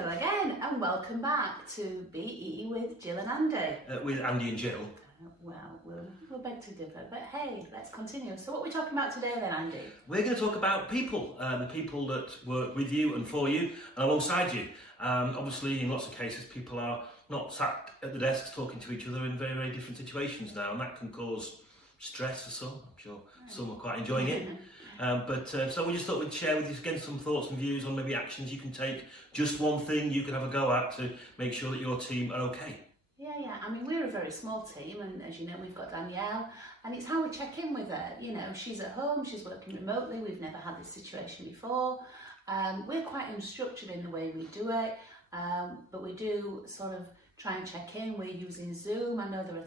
Hello again and welcome back to BE with Jill and Andy. With Andy and Jill. Well, we'll beg to differ, but hey, let's continue. So what are we talking about today then, Andy? We're going to talk about people, the people that work with you and for you and alongside you. Obviously, in lots of cases, people are not sat at the desks talking to each other in very, very different situations now, and that can cause stress for some. I'm sure some are quite enjoying it. So we just thought we'd share with you again some thoughts and views on maybe actions you can take, just one thing you can have a go at to make sure that your team are okay. Yeah. I mean, we're a very small team, and as you know, we've got Danielle, and it's how we check in with her. You know, she's at home, she's working remotely, we've never had this situation before. We're quite unstructured in the way we do it, but we do sort of try and check in. We're using Zoom. I know there are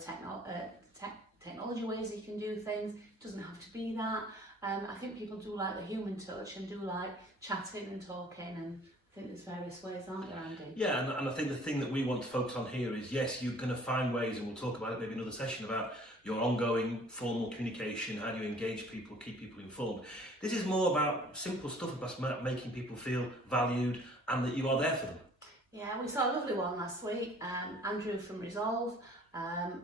technology ways you can do things. It doesn't have to be that. I think people do like the human touch and do like chatting and talking, and I think there's various ways, aren't there, Andy? Yeah, and I think the thing that we want to focus on here is, yes, you're going to find ways, and we'll talk about it maybe another session, about your ongoing formal communication, how do you engage people, keep people informed. This is more about simple stuff, about making people feel valued and that you are there for them. Yeah, we saw a lovely one last week. Andrew from Resolve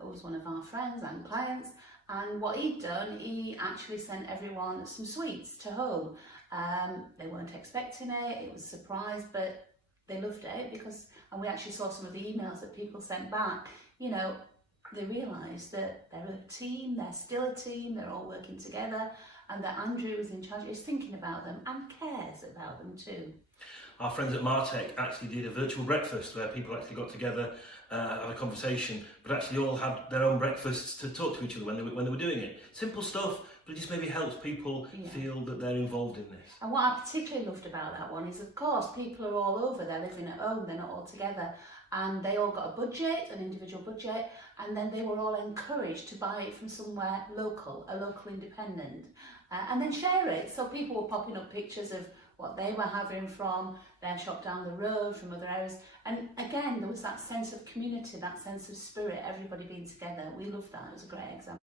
was one of our friends and clients, and what he'd done, he actually sent everyone some sweets to home. They weren't expecting it, it was a surprise, but they loved it and we actually saw some of the emails that people sent back. You know, they realised that they're a team, they're still a team, they're all working together, and that Andrew is in charge, is thinking about them and cares about them too. Our friends at Martech actually did a virtual breakfast where people actually got together, had a conversation, but actually all had their own breakfasts to talk to each other when they were doing it. Simple stuff, but it just maybe helps people feel that they're involved in this. And what I particularly loved about that one is, of course, people are all over, they're living at home, they're not all together, and they all got a budget, an individual budget, and then they were all encouraged to buy it from somewhere local, a local independent, and then share it. So people were popping up pictures of what they were having from their shop down the road, from other areas. And again, there was that sense of community, that sense of spirit, everybody being together. We loved that. It was a great example.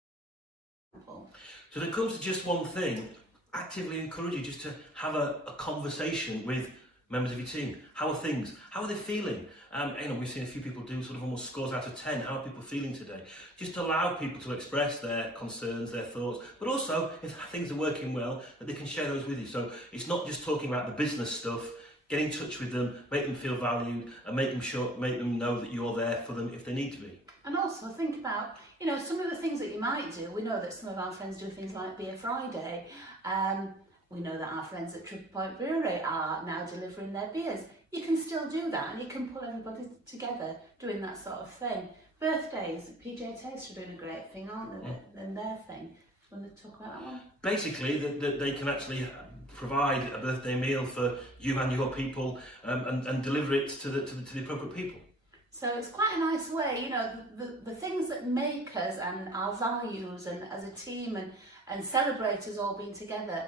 So when it comes to just one thing, actively encourage you just to have a conversation with members of your team. How are things? How are they feeling? We've seen a few people do sort of almost scores out of 10. How are people feeling today? Just allow people to express their concerns, their thoughts, but also if things are working well, that they can share those with you. So it's not just talking about the business stuff. Get in touch with them, make them feel valued, and make them know that you're there for them if they need to be. And also think about, you know, some of the things that you might do. We know that some of our friends do things like Beer Friday. We know that our friends at Triple Point Brewery are now delivering their beers. You can still do that, and you can pull everybody together doing that sort of thing. Birthdays, PJ Taste are doing a great thing, aren't they? And their thing. Do you want to talk about that one? Basically, that they can actually provide a birthday meal for you and your people, and deliver it to the appropriate people. So it's quite a nice way, you know, the things that make us and our values and as a team and celebrate us all being together.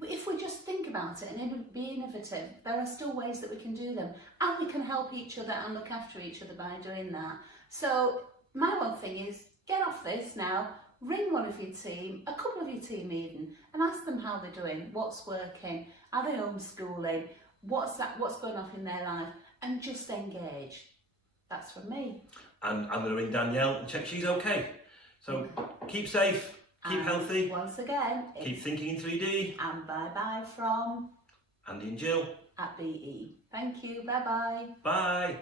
If we just think about it and be innovative, there are still ways that we can do them, and we can help each other and look after each other by doing that. So my one thing is, get off this now, ring one of your team, a couple of your team even, and ask them how they're doing, what's working, are they homeschooling, what's going on in their life, and just engage. That's from me. And I'm going to ring Danielle and check she's okay. So keep safe. Keep healthy. Once again, keep thinking in 3D. And bye-bye from Andy and Jill at BE. Thank you. Bye-bye. Bye.